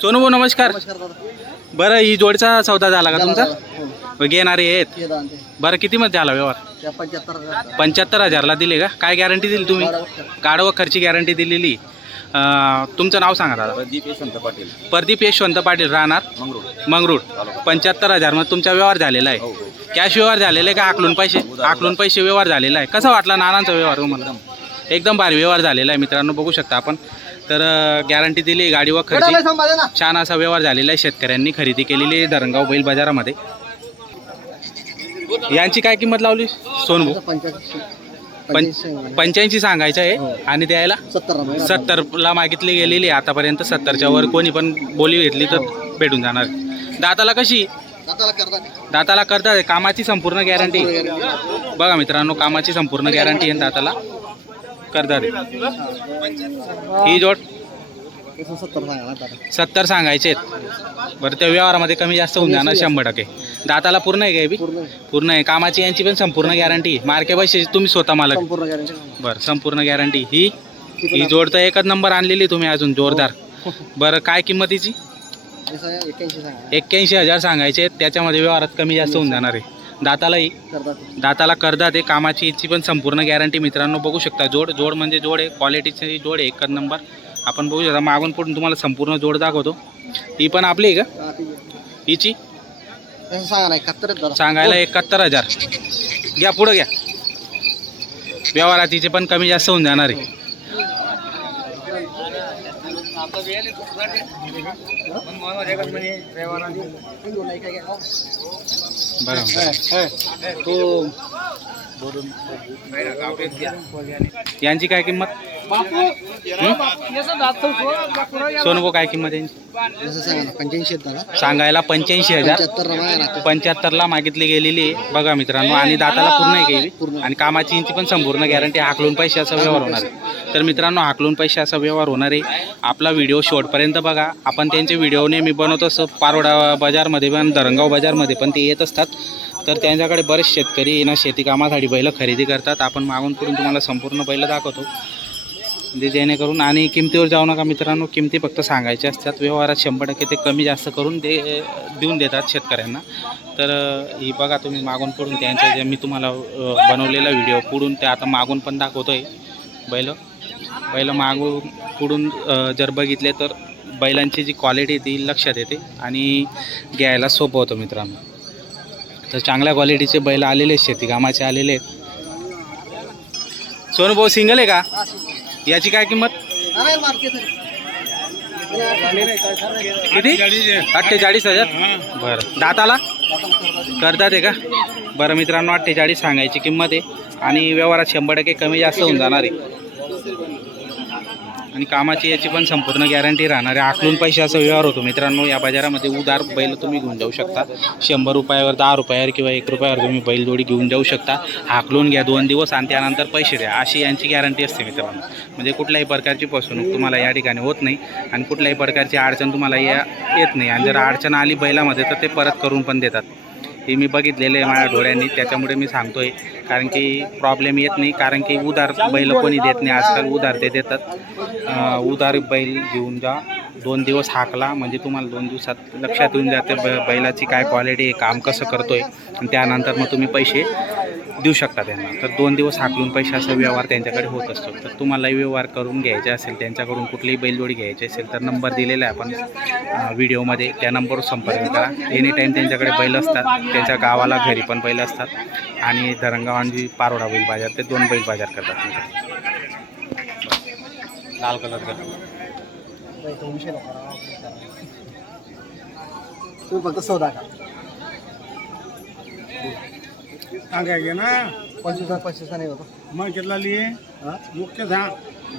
सोनू भाऊ नमस्कार. नमस्कार दादा. बरं ही जोडचा सौदा झाला का तुमचा? हो. घेणारे आहेत. ते दादा ते. बरं किती मध्ये झाला व्यवहार? त्या 75,000. 75,000ला दिले का? काय गॅरंटी दिली तुम्ही? गाडव खर्ची गॅरंटी दिलेली. तुमचं नाव सांगा दादा. प्रदीप यशवंत पाटील, प्रदीप यशवंत पाटील राहणार मंगरूळ. मंगरूळ. 75,000 मध्ये तुमचा व्यवहार झालेला आहे. कॅश व्यवहार झालेला आहे का आकलून पैसे? आकलून पैसे व्यवहार झालेला आहे. कसा वाटला नानांचा व्यवहार तुम्हाला? एकदम भारी व्यवहार झालेला आहे मित्रांनो, बघू शकता आपण. तर गॅरंटी दिली गाडीवर खर्ची. छान असा व्यवहार झालेला आहे. शेतकऱ्यांनी खरेदी केलेली आहे धरणगाव बैल बाजारामध्ये. यांची काय किंमत लावली सोनू? 85 सांगायचं आहे आणि द्यायला 70ला मागितली गेलेली आहे आतापर्यंत. 70च्या वर कोणी पण बोली घेतली तर भेटून जाणार. दाताला कशी? दाताला करतात. कामाची संपूर्ण गॅरंटी बघा मित्रांनो, कामाची संपूर्ण गॅरंटी आहे दाताला करतात. ही जोड 70 सांगायचे आहेत. बरं त्या व्यवहारामध्ये कमी जास्त होऊन जाणार 100%. दाताला पूर्ण आहे काय बी? पूर्ण आहे. कामाची यांची पण संपूर्ण गॅरंटी. मार्के पैसे तुम्ही स्वतः मालक? बरं संपूर्ण गॅरंटी. ही जोड तर एकच नंबर आणलेली तुम्ही अजून जोरदार. बरं काय किंमतीची? 81,000 सांगायचे आहेत. त्याच्यामध्ये व्यवहारात कमी जास्त होऊन जाणार आहे. दाताला करतात आहे. कामाची याची पण संपूर्ण गॅरंटी मित्रांनो, बघू शकता. जोड म्हणजे जोड आहे, क्वालिटीची जोड आहे एकच नंबर. आपण बघू शकता मागून पुढून तुम्हाला संपूर्ण जोड दाखवतो. ही पण आपली आहे का? हिची सांगायला 71,000. घ्या पुढं घ्या. व्यवहारात हिचे पण कमी जास्त होऊन जाणार आहे. यांची काय किंमत सोनू? काय किंमत यांची? सांगायला 85,000. 75ला मागितली गेलेली आहे बघा मित्रांनो. आणि दाताला पूर्ण आहे गेली आणि कामाची इंची पण संपूर्ण गॅरंटी. हाकलून पैसे असा व्यवहार होणार आहे. तर मित्रांनो हाकलून पैसे असा व्यवहार होणार आहे. आपला व्हिडिओ शेवटपर्यंत बघा. आपण त्यांचे व्हिडिओ नेहमी बनवतो असं पारोडा बाजारमध्ये पण धरणगाव बाजारमध्ये पण ते येत असतात. तर त्यांच्याकडे बरेच शेतकरी ना शेती कामासाठी बैल खरेदी करतात. आपण मागून पुढून तुम्हाला संपूर्ण बैल दाखवतो म्हणजे जेणेकरून. आणि किमतीवर जाऊ नका मित्रांनो, किमती फक्त सांगायच्या असतात. व्यवहारात 100% ते कमी जास्त करून देऊन देतात शेतकऱ्यांना. तर ही बघा तुम्ही मागून पुढून त्यांच्या जे मी तुम्हाला बनवलेला व्हिडिओ पुढून ते आता मागून पण दाखवतो आहे. बैल मागून पुढून जर बघितले तर बैलांची जी क्वालिटी ती लक्षात येते आणि घ्यायला सोपं होतं मित्रांनो. तर चांगल्या क्वालिटीचे बैल आलेले शेती कामाचे आलेले आहेत. सोनू भाऊ सिंगल आहे का? याची काय किंमत? किती? 48,000. बरं दाताला करतात आहे का? बरं मित्रांनो 48 सांगायची किंमत आहे आणि व्यवहारात 100% कमी जास्त होऊन जाणार आहे. आणि कामाची याची पण संपूर्ण गॅरंटी राहणार आहे. आकलून पैसे असा व्यवहार होतो मित्रांनो. या बाजारामध्ये उधार बैल तुम्ही घेऊन जाऊ शकता. 100 रुपयावर 10 रुपयावर किंवा 1 रुपयावर तुम्ही बैलजोडी घेऊन जाऊ शकता. हाकलून घ्या 2 दिवस आणि त्यानंतर पैसे द्या, अशी यांची गॅरंटी असते मित्रांनो. म्हणजे कुठल्याही प्रकारची फसवणूक तुम्हाला या ठिकाणी होत नाही आणि कुठल्याही प्रकारची अडचण तुम्हाला येत नाही. आणि जर अडचण आली बैलामध्ये तर ते परत करून पण देतात. हे मी बघितलेलं आहे माझ्या डोळ्यांनी, त्याच्यामुळे मी सांगतो आहे. कारण की प्रॉब्लेम येत नाही. कारण की उधार बैल कोणी देत नाही आजकाल. उधार ते देतात. उधार बैल घेऊन जा, 2 दिवस हाकला म्हणजे तुम्हाला 2 दिवसात लक्षात येऊन जाते बैलाची काय क्वालिटी आहे, काम कसं करतो आहे. आणि त्यानंतर मग तुम्ही पैसे देऊ शकता त्यांना. तर 2 दिवस हाकलून पैसे असा व्यवहार त्यांच्याकडे होत असतो. तर तुम्हालाही व्यवहार करून घ्यायचे असेल, त्यांच्याकडून कुठलीही बैलजोडी घ्यायची असेल तर नंबर दिलेला आहे आपण व्हिडिओमध्ये. त्या नंबरवर संपर्क करा. एनी टाईम त्यांच्याकडे बैल असतात. त्यांच्या गावाला घरी पण बैल असतात. आणि धरणगाव आणि पारोडा बैल बाजार ते 2 बैल बाजार करतात. लाल कलरचा तुम्ही फक्त सौदा का सांगायचे ना 25 नाही होतो. मग घेतला लिये मुख्य सांग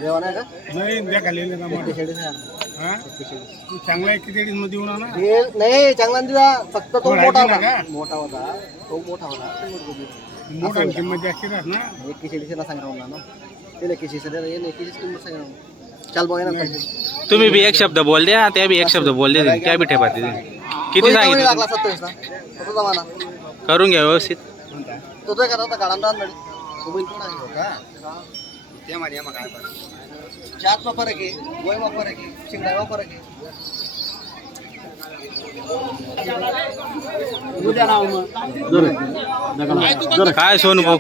जेवण आहे का? नाही द्या खाल्लेले ना मग. हां तू चांगला आहे किती मध्ये येऊन ना? नाही चांगला दिला. फक्त तो मोठा होता. तो मोठा होता. मोठा किंमत जास्त राहत ना. 41 सांगितलं ना. त्याला 41 किंमत सांगितलं. चाल बघा ना. तुम्ही बी एक शब्द बोल द्या, त्या बी एक शब्द बोल द्या. त्या बी ठेपाते किती सांगितलं? 27 ना. तो जमाना करून घ्या व्यवस्थित. तो काय करता गाडा जात में फरक है, गोय में फरक है, शिंगड़ा में फरक है. काय सोनू भाऊ?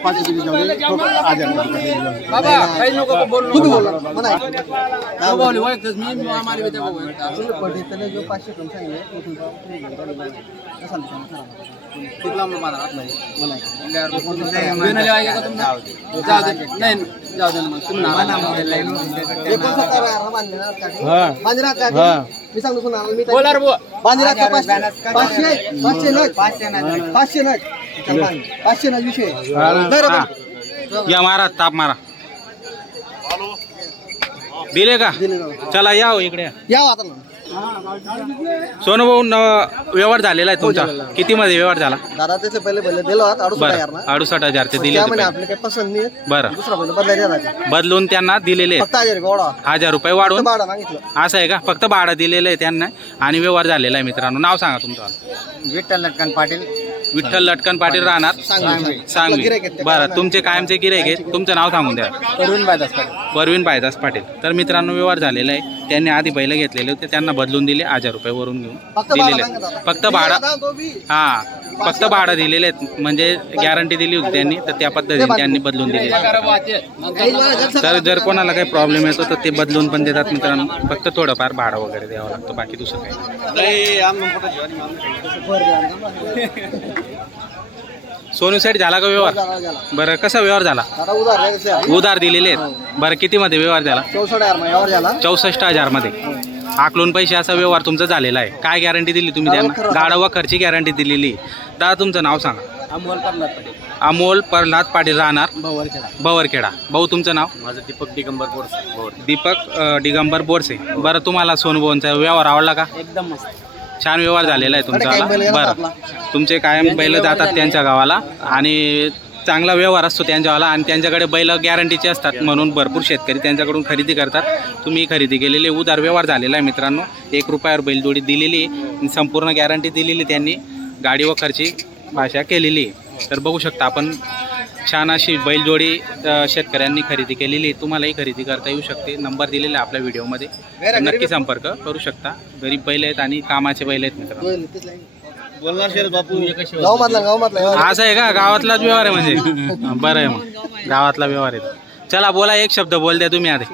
मी सांगतो सुना बांधीरा 500 ना विषय या मारा ताप मारा. दिले का? चला या हो इकडे या आता ना. सोनू भाऊ व्यवहार झालेला आहे तुमचा. किती मध्ये व्यवहार झाला? दादा त्याचे पहिले दिलो 68,000 ना. 68,000 ते दिले होते त्यामध्ये पहिले. आपले काही पसंत नाही. बरं, दुसरा बैल बदलायचा बदलून त्यांना दिलेले आहेत. फक्त 1000 रुपये वाढवा. 1000 रुपये वाढवून भाडं मागितलं. असं आहे का? फक्त भाडं दिलेलं आहे त्यांना आणि व्यवहार झालेला आहे मित्रांनो. नाव सांगा तुमचं. विठ्ठल लटकन पाटील, विठ्ठल लटकन पाटील राहणार सांगवी. बरं, तुमचे कायमचे गिऱ्हाईक आहेत. तुमचं नाव सांगून द्या. परवीन बायदास पाटील. तर मित्रांनो व्यवहार झालेला आहे. त्यांनी आधी बैल घेतलेले होते, त्यांना बदलून दिले 1000 रुपये वरून घेऊन दिलेले आहेत. फक्त भाडं, हा फक्त भाडं दिलेले आहेत. म्हणजे गॅरंटी दिली होती त्यांनी, तर त्या पद्धतीने त्यांनी बदलून दिली. तर जर कोणाला काही प्रॉब्लेम येतो तर ते बदलून पण देतात मित्रांनो. फक्त थोडंफार भाडं वगैरे द्यावं लागतं, बाकी दुसरं काही. सोनू सेट झाला का व्यवहार? बरं, कसा व्यवहार झाला? उधार दिलेले आहेत. बरं, किती मध्ये व्यवहार झाला? 64,000 मध्ये आकलून पैसे असा व्यवहार तुमचा झालेला आहे. काय गॅरंटी दिली तुम्ही त्यांना? गाडा व खर्ची गॅरंटी दिलेली. दादा तुमचं नाव सांगा. अमोल प्रल्हाद पाटील राहणार बवरखेडा. भाऊ तुमचं नाव? माझं दीपक दिगंबर बोरसे. दीपक दिगंबर बोरसे. बरं, तुम्हाला सोनू भाऊंचा व्यवहार आवडला का? एकदम मस्त. छान व्यवहार झालेला आहे तुमचा. बरं, तुमचे कायम बैल जातात त्यांच्या गावाला आणि चांगला व्यवहार असतो त्यांच्यावाला आणि त्यांच्याकडे बैल गॅरंटीचे असतात म्हणून भरपूर शेतकरी त्यांच्याकडून खरेदी करतात. तुम्ही खरेदी केलेली उधार व्यवहार झालेला आहे मित्रांनो. 1 रुपयावर बैलजोडी दिलेली, संपूर्ण गॅरंटी दिलेली त्यांनी, गाडी व खर्ची भाषा केलेली. तर बघू शकता आपण छान अशी बैलजोडी शेतकऱ्यांनी खरेदी केलेली. तुम्हालाही खरेदी करता येऊ शकते. नंबर दिलेला आहे आपल्या व्हिडिओमध्ये, तर नक्की संपर्क करू शकता. गरीब बैल आहेत आणि कामाचे बैल आहेत मित्रांनो. असं आहे का? गावातलाच व्यवहार आहे म्हणजे? बरं आहे, मग गावातला व्यवहार आहे. चला बोला, एक शब्द बोल द्या तुम्ही आधी.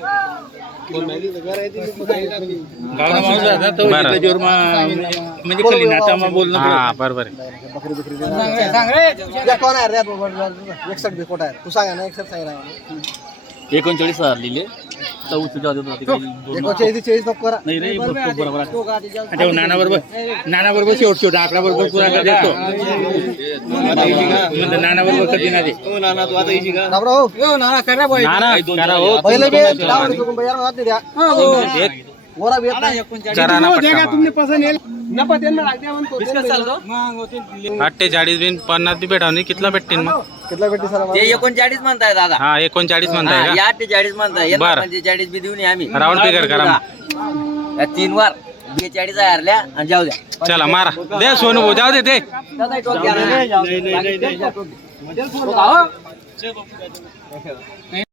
हा बरोबर आहे. तू सांगा ना. 39,000 लिहिले. 39 नको करा. नाना बरोबर शेवट आकडा बरोबर पुरा देतो. नाना बरोबर कधी ना दे. करा हो. तुमने पसंद येईल. 48 बिन 50 बी भेटावं. कितला भेटतील मग? कितला भेटते सर? ते 39 म्हणताय दादा. हा 39 म्हणताय का? 48 म्हणताय. बरं. 45 बी देऊन आम्ही राऊंड फिगर करा मग. या 3 वर 42,000 आणि जाऊ द्या. चला मारा. दे सोनू भाऊ, जाऊ दे ते. दादा टोक द्या ना.